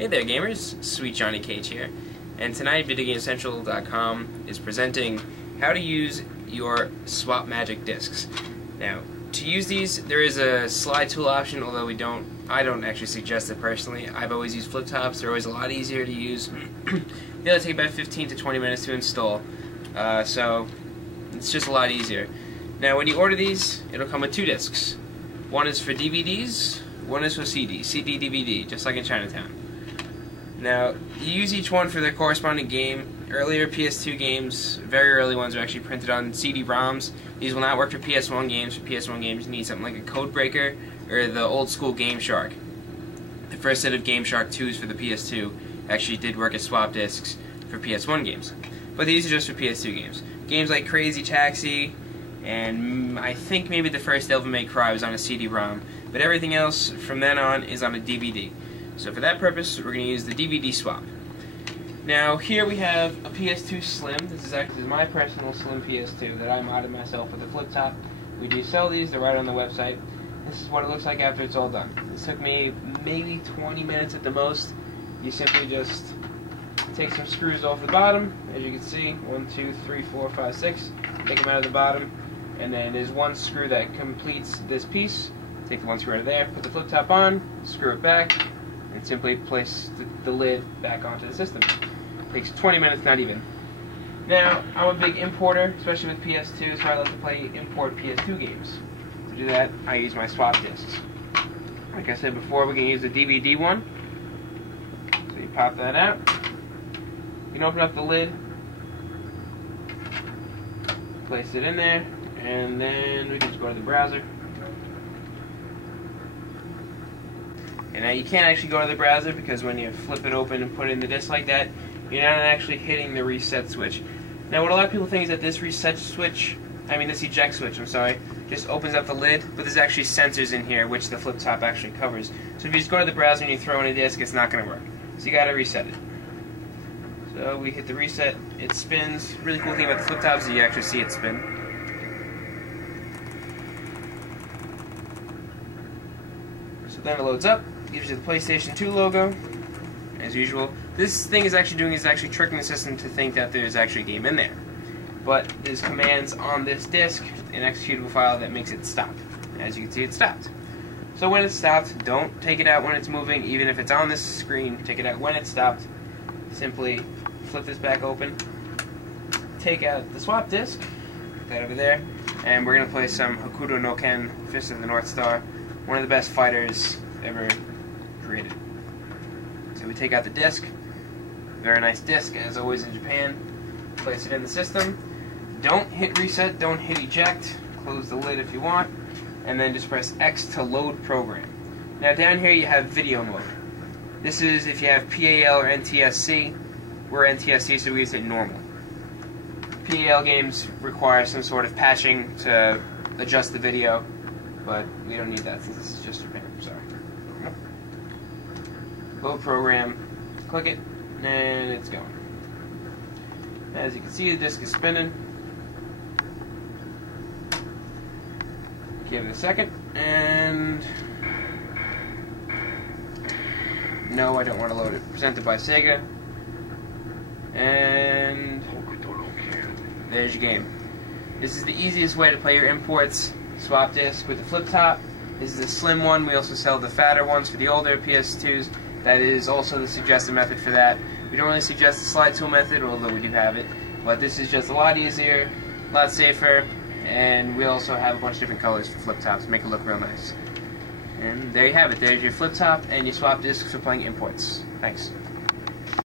Hey there gamers, Sweet Johnny Cage here, and tonight VideoGameCentral.com is presenting how to use your Swap Magic discs. Now, to use these, there is a slide tool option, although I don't actually suggest it personally. I've always used flip tops, they're always a lot easier to use. They only take about 15 to 20 minutes to install, so it's just a lot easier. Now, when you order these, it'll come with two discs. One is for DVDs, one is for CD, DVD, just like in Chinatown. Now, you use each one for their corresponding game. Earlier PS2 games, very early ones, are actually printed on CD-ROMs. These will not work for PS1 games. For PS1 games, you need something like a Code Breaker or the old school Game Shark. The first set of Game Shark 2s for the PS2 actually did work as swap discs for PS1 games. But these are just for PS2 games. Games like Crazy Taxi, and I think maybe the first Devil May Cry was on a CD-ROM. But everything else from then on is on a DVD. So for that purpose, we're going to use the DVD swap. Now here we have a PS2 Slim. This is actually my personal Slim PS2 that I modded myself with a flip top. We do sell these, they're right on the website. This is what it looks like after it's all done. This took me maybe 20 minutes at the most. You simply just take some screws off the bottom, as you can see, 1, 2, 3, 4, 5, 6. Take them out of the bottom, and then there's one screw that completes this piece. Take the one screw out of there, put the flip top on, screw it back, and simply place the lid back onto the system. It takes 20 minutes, not even. Now, I'm a big importer, especially with PS2, so I like to play import PS2 games. To do that, I use my swap discs. Like I said before, we can use the DVD one. So you pop that out. You can open up the lid, place it in there, and then we can just go to the browser. And now you can't actually go to the browser because when you flip it open and put it in the disc like that, you're not actually hitting the reset switch. Now what a lot of people think is that this this eject switch, just opens up the lid, but there's actually sensors in here which the flip top actually covers. So if you just go to the browser and you throw in a disc, it's not going to work. So you got to reset it. So we hit the reset, it spins. Really cool thing about the flip top is you actually see it spin. So then it loads up. Gives you the PlayStation 2 logo, as usual. This thing is actually tricking the system to think that there's actually a game in there. But there's commands on this disk, an executable file that makes it stop. As you can see, it stopped. So when it's stopped, don't take it out when it's moving, even if it's on this screen. Take it out when it's stopped. Simply flip this back open, take out the swap disk, put that over there, and we're going to play some Hokuto no Ken, Fist of the North Star, one of the best fighters ever created. So we take out the disc, very nice disc as always in Japan, place it in the system, don't hit reset, don't hit eject, close the lid if you want, and then just press X to load program. Now down here you have video mode. This is if you have PAL or NTSC. We're NTSC, so we use it normal. PAL games require some sort of patching to adjust the video, but we don't need that since this is just Japan. Sorry. Load program, click it, and it's going. As you can see, the disc is spinning. Give it a second, and no, I don't want to load it. Presented by Sega, and there's your game. This is the easiest way to play your imports. Swap disc with the flip top. This is the slim one. We also sell the fatter ones for the older PS2s. That is also the suggested method for that. We don't really suggest the slide tool method, although we do have it. But this is just a lot easier, a lot safer, and we also have a bunch of different colors for flip tops to make it look real nice. And there you have it. There's your flip top and your swap discs for playing imports. Thanks.